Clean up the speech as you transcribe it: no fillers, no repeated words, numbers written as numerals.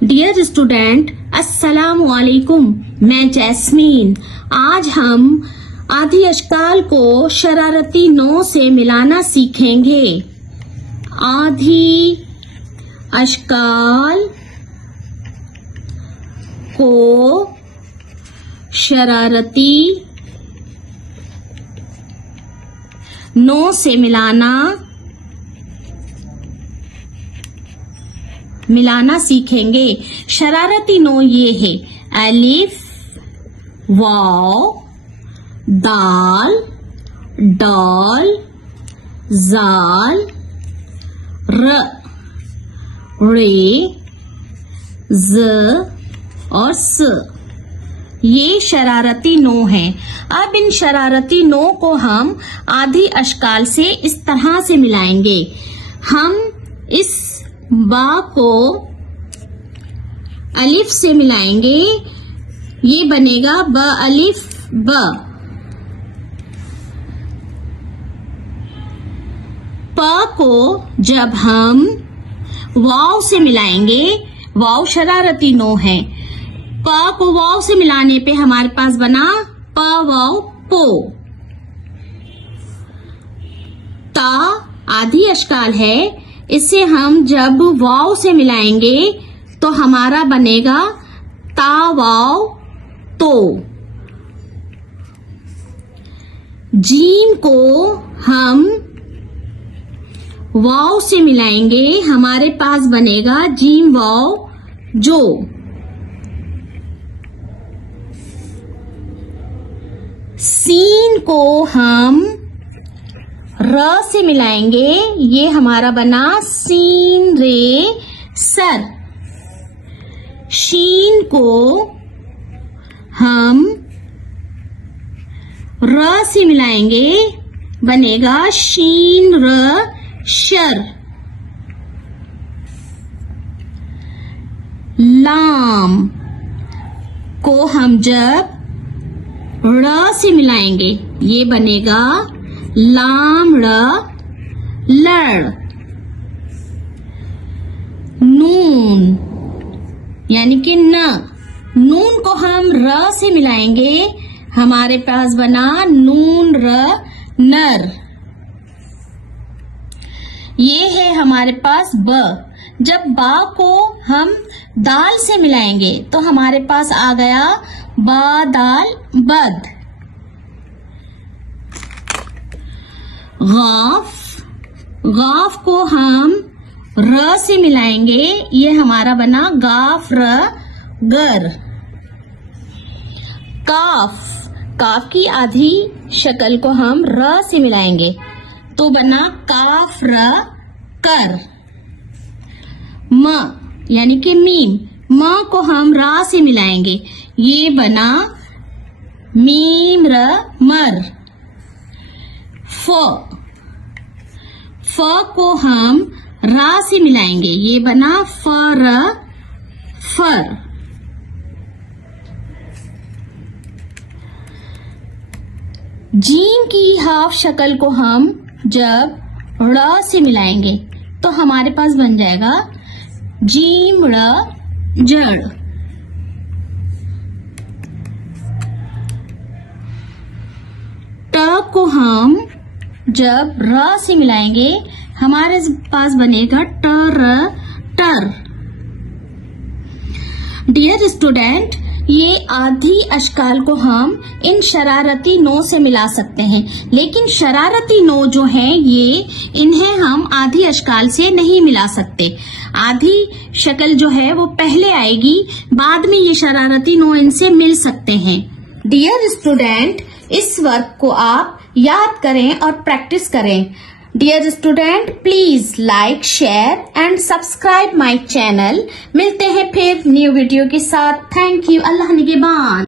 Dear student, अस्सलाम वालेकुम। मैं जैस्मीन। आज हम आधी अश्काल को शरारती नो से मिलाना सीखेंगे। आधी अश्काल को शरारती नो से मिलाना सीखेंगे। शरारती नो ये है अलिफ, वाव, दाल, डाल, जाल, र, रे, ज और स। ये शरारती नो है। अब इन शरारती नो को हम आधी अश्काल से इस तरह से मिलाएंगे। हम इस बा को अलिफ से मिलाएंगे, ये बनेगा ब अलिफ ब। प को जब हम वाव से मिलाएंगे, वाव शरारती नो है। प को वाव से मिलाने पे हमारे पास बना प वाव पो। ता आधी अश्काल है, इसे हम जब वाव से मिलाएंगे तो हमारा बनेगा ता वाव तो। जीम को हम वाव से मिलाएंगे, हमारे पास बनेगा जीम वाव जो। सीन को हम र से मिलाएंगे, ये हमारा बना सीन रे सर। शीन को हम र से मिलाएंगे, बनेगा शीन र शर। लाम को हम जब र से मिलाएंगे, ये बनेगा लाम र लड़। नून यानी कि न, नून को हम र से मिलाएंगे, हमारे पास बना नून र नर। ये है हमारे पास ब। जब बा को हम दाल से मिलाएंगे तो हमारे पास आ गया बा दाल बद। गाफ, गाफ को हम र से मिलाएंगे, ये हमारा बना गाफ र गर। काफ, काफ की आधी शक्ल को हम र से मिलाएंगे तो बना काफ र कर। म यानी कि मीम, म को हम रा से मिलाएंगे, ये बना मीम र मर। फ, फ को हम रा से मिलाएंगे, ये बना फ र फर। जीम की हाफ शक्ल को हम जब र से मिलाएंगे तो हमारे पास बन जाएगा जीम र जड़। ट को हम जब र से मिलाएंगे, हमारे पास बनेगा ट र टर। डियर स्टूडेंट, ये आधी अश्काल को हम इन शरारती नो से मिला सकते हैं, लेकिन शरारती नो जो हैं ये इन्हें हम आधी अश्काल से नहीं मिला सकते। आधी शक्ल जो है वो पहले आएगी, बाद में ये शरारती नो इनसे मिल सकते हैं। डियर स्टूडेंट, इस वर्क को आप याद करें और प्रैक्टिस करें। Dear student, please like, share and subscribe my channel. मिलते हैं फिर न्यू वीडियो के साथ। Thank you. अल्लाह निगहबान।